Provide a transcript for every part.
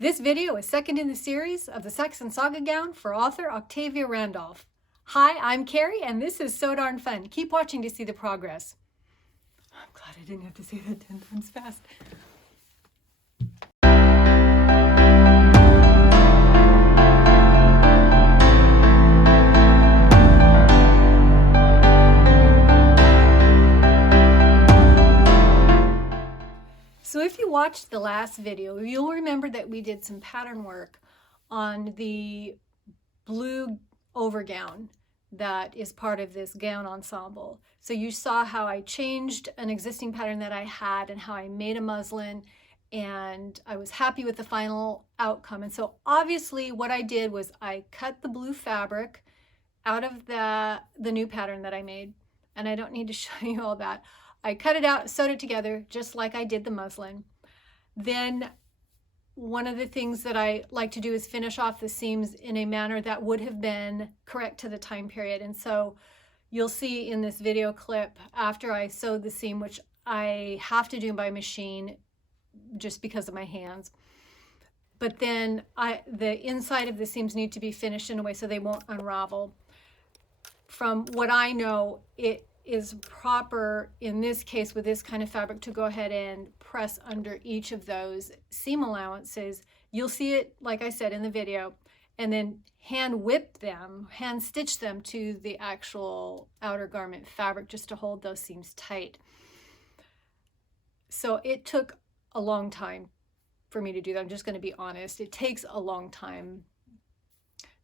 This video is second in the series of the Saxon saga gown for author Octavia Randolph. Hi, I'm Carrie, and this is so darn fun. Keep watching to see the progress. I'm glad I didn't have to say that 10 times fast. So if you watched the last video, you'll remember that we did some pattern work on the blue overgown that is part of this gown ensemble. So you saw how I changed an existing pattern that I had and how I made a muslin, and I was happy with the final outcome. And so obviously what I did was I cut the blue fabric out of the new pattern that I made, and I don't need to show you all that. I cut it out, sewed it together, just like I did the muslin. Then one of the things that I like to do is finish off the seams in a manner that would have been correct to the time period. And so you'll see in this video clip after I sewed the seam, which I have to do by machine just because of my hands. But then the inside of the seams need to be finished in a way so they won't unravel. From what I know, it is proper in this case with this kind of fabric to go ahead and press under each of those seam allowances. You'll see it, like I said, in the video, and then hand whip them, hand stitch them to the actual outer garment fabric just to hold those seams tight. So it took a long time for me to do that. I'm just going to be honest. It takes a long time.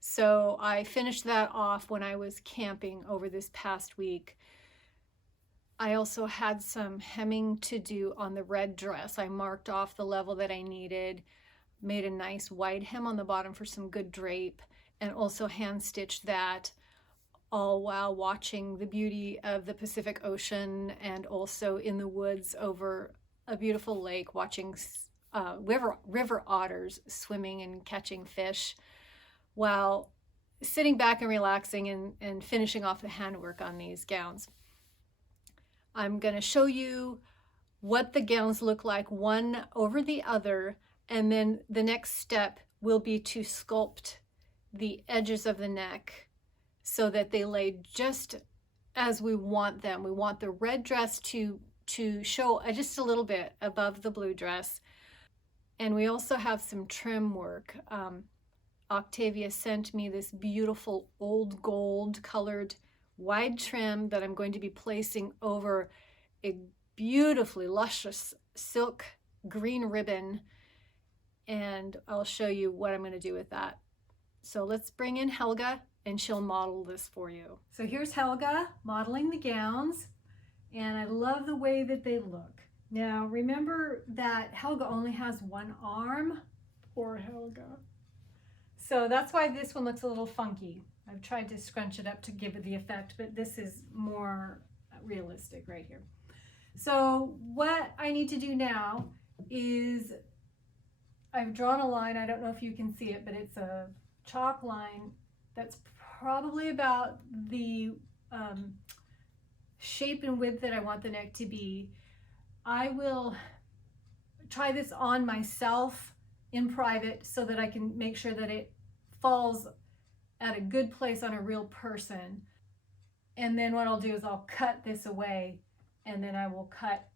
So I finished that off when I was camping over this past week. I also had some hemming to do on the red dress. I marked off the level that I needed, made a nice wide hem on the bottom for some good drape, and also hand stitched that, all while watching the beauty of the Pacific Ocean and also in the woods over a beautiful lake, watching river otters swimming and catching fish, while sitting back and relaxing and finishing off the handwork on these gowns. I'm going to show you what the gowns look like one over the other, and then the next step will be to sculpt the edges of the neck so that they lay just as we want them. We want the red dress to show just a little bit above the blue dress. And we also have some trim work. Octavia sent me this beautiful old gold colored wide trim that I'm going to be placing over a beautifully luscious silk green ribbon, and I'll show you what I'm going to do with that. So let's bring in Helga and she'll model this for you. So here's Helga modeling the gowns, and I love the way that they look. Now remember that Helga only has one arm. Poor Helga. So that's why this one looks a little funky. I've tried to scrunch it up to give it the effect, but this is more realistic right here. So what I need to do now is I've drawn a line. I don't know if you can see it, but it's a chalk line that's probably about the shape and width that I want the neck to be. I will try this on myself in private so that I can make sure that it falls at a good place on a real person. And then what I'll do is I'll cut this away, and then I will cut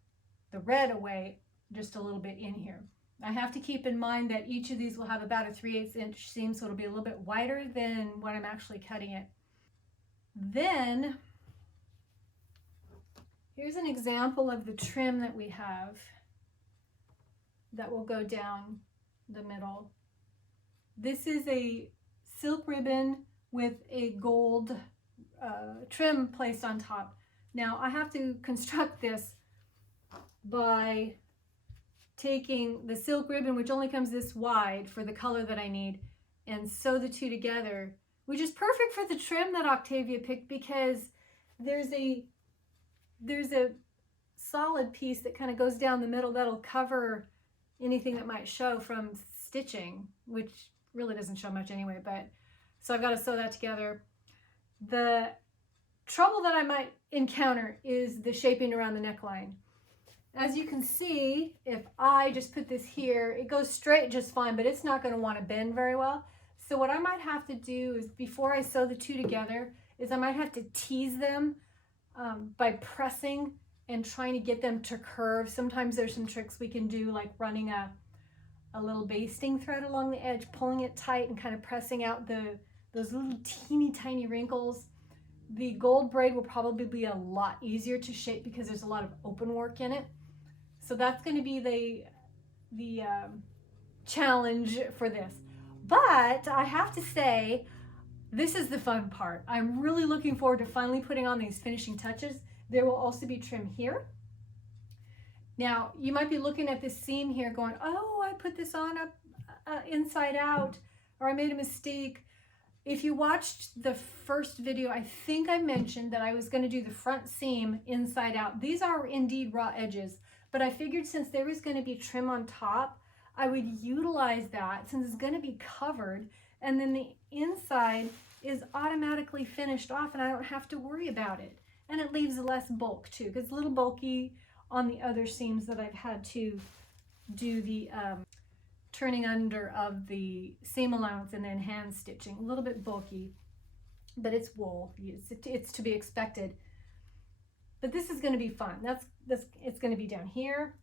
the red away just a little bit in here. I have to keep in mind that each of these will have about a 3/8 inch seam, so it'll be a little bit wider than when I'm actually cutting it. Then here's an example of the trim that we have that will go down the middle. This is a silk ribbon with a gold trim placed on top. Now I have to construct this by taking the silk ribbon, which only comes this wide for the color that I need, and sew the two together, which is perfect for the trim that Octavia picked, because there's a solid piece that kind of goes down the middle that'll cover anything that might show from stitching, which really doesn't show much anyway, but so I've got to sew that together. The trouble that I might encounter is the shaping around the neckline. As you can see, if I just put this here, it goes straight just fine, but it's not going to want to bend very well. So what I might have to do is, before I sew the two together, is I might have to tease them by pressing and trying to get them to curve. Sometimes there's some tricks we can do, like running a little basting thread along the edge, pulling it tight and kind of pressing out those little teeny tiny wrinkles. The gold braid will probably be a lot easier to shape because there's a lot of open work in it. So that's going to be the challenge for this. But I have to say, this is the fun part. I'm really looking forward to finally putting on these finishing touches. There will also be trim here. Now, you might be looking at this seam here going, oh, I put this on up inside out, or I made a mistake. If you watched the first video, I think I mentioned that I was going to do the front seam inside out. These are indeed raw edges, but I figured since there was going to be trim on top, I would utilize that since it's going to be covered, and then the inside is automatically finished off and I don't have to worry about it. And it leaves less bulk too, because it's a little bulky on the other seams that I've had to do the turning under of the seam allowance and then hand stitching. A little bit bulky, but it's wool. It's to be expected. But this is going to be fun. It's going to be down here.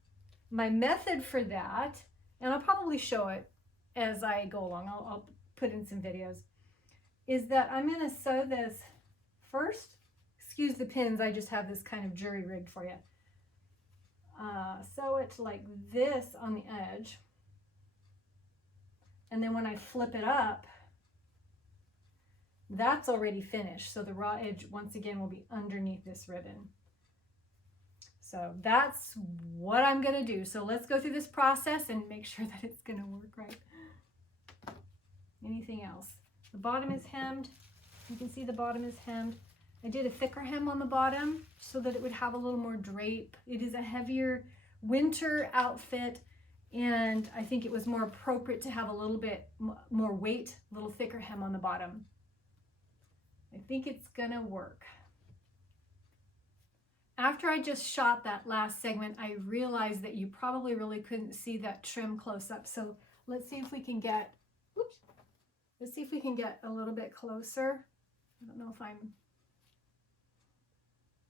My method for that, and I'll probably show it as I go along, I'll put in some videos, is that I'm going to sew this first. Excuse the pins, I just have this kind of jury rigged for you. Sew it like this on the edge. And then when I flip it up, that's already finished. So the raw edge, once again, will be underneath this ribbon. So that's what I'm going to do. So let's go through this process and make sure that it's going to work right. Anything else? The bottom is hemmed. You can see the bottom is hemmed. I did a thicker hem on the bottom so that it would have a little more drape. It is a heavier winter outfit, and I think it was more appropriate to have a little bit more weight, a little thicker hem on the bottom. I think it's gonna work. After I just shot that last segment, I realized that you probably really couldn't see that trim close up. So let's see if we can get, oops, let's see if we can get a little bit closer.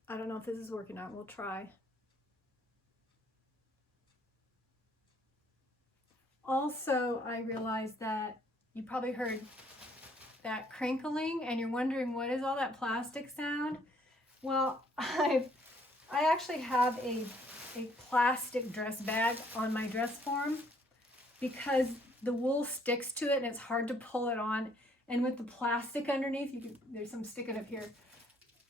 I don't know if this is working out. We'll try. Also, I realized that you probably heard that crinkling and you're wondering, what is all that plastic sound? Well, I actually have a plastic dress bag on my dress form because the wool sticks to it and it's hard to pull it on. And with the plastic underneath, there's some sticking up here,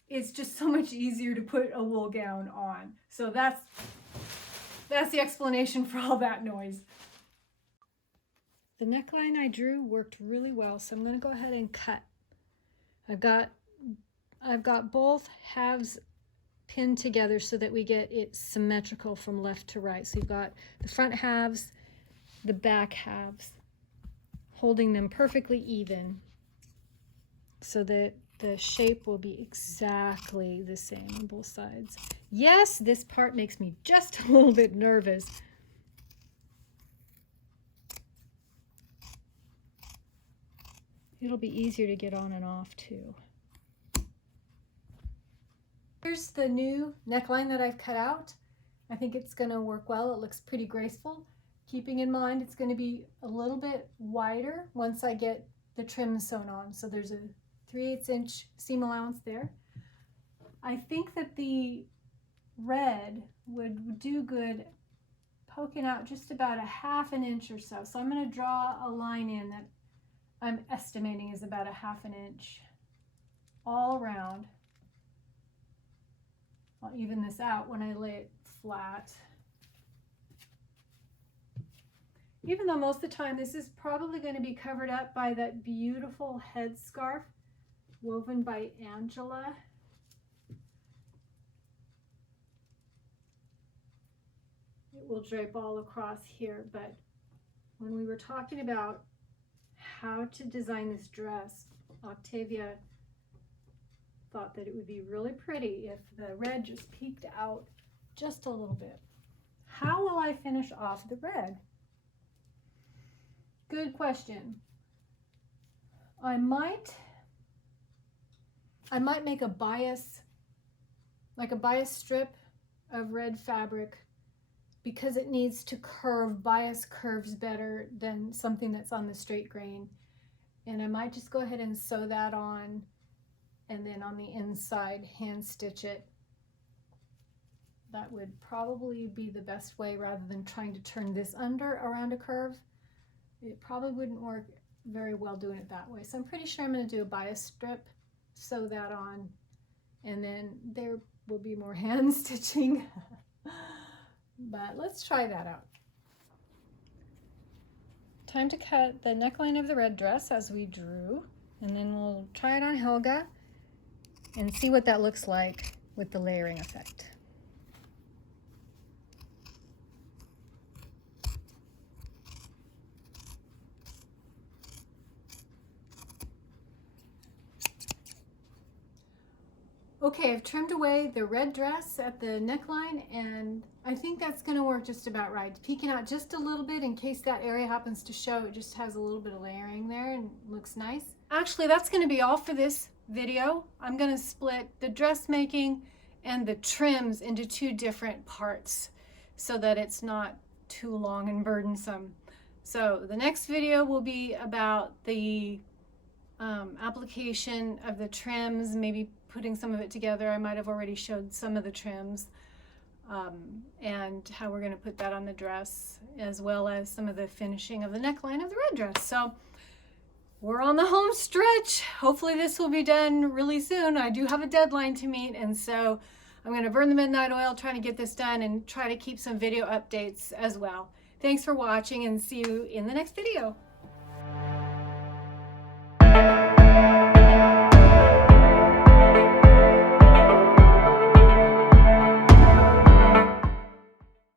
it's just so much easier to put a wool gown on. So that's the explanation for all that noise. The neckline I drew worked really well, so I'm going to go ahead and cut. I've got both halves pinned together so that we get it symmetrical from left to right. So you've got the front halves, the back halves, holding them perfectly even so that the shape will be exactly the same on both sides. Yes, this part makes me just a little bit nervous. It'll be easier to get on and off too. Here's the new neckline that I've cut out. I think it's going to work well. It looks pretty graceful. Keeping in mind it's going to be a little bit wider once I get the trim sewn on. So there's a 3/8 inch seam allowance there. I think that the red would do good poking out just about a ½ inch or so. So I'm going to draw a line in that I'm estimating is about a ½ inch all around. I'll even this out when I lay it flat. Even though most of the time this is probably going to be covered up by that beautiful headscarf woven by Angela. It will drape all across here, but when we were talking about how to design this dress, Octavia thought that it would be really pretty if the red just peeked out just a little bit. How will I finish off the red? Good question. I might make a bias, like a bias strip of red fabric, because it needs to curve. Bias curves better than something that's on the straight grain. And I might just go ahead and sew that on, and then on the inside hand stitch it. That would probably be the best way, rather than trying to turn this under around a curve. It probably wouldn't work very well doing it that way. So I'm pretty sure I'm going to do a bias strip, sew that on, and then there will be more hand stitching. But let's try that out. Time to cut the neckline of the red dress as we drew, and then we'll try it on Helga and see what that looks like with the layering effect. Okay, I've trimmed away the red dress at the neckline, and I think that's going to work just about right. Peeking out just a little bit in case that area happens to show. It just has a little bit of layering there and looks nice. Actually, that's going to be all for this video. I'm going to split the dressmaking and the trims into two different parts so that it's not too long and burdensome. So the next video will be about the application of the trims, maybe putting some of it together. I might have already showed some of the trims, and how we're going to put that on the dress, as well as some of the finishing of the neckline of the red dress. So we're on the home stretch. Hopefully this will be done really soon. I do have a deadline to meet, and so I'm going to burn the midnight oil trying to get this done and try to keep some video updates as well. Thanks for watching, and see you in the next video.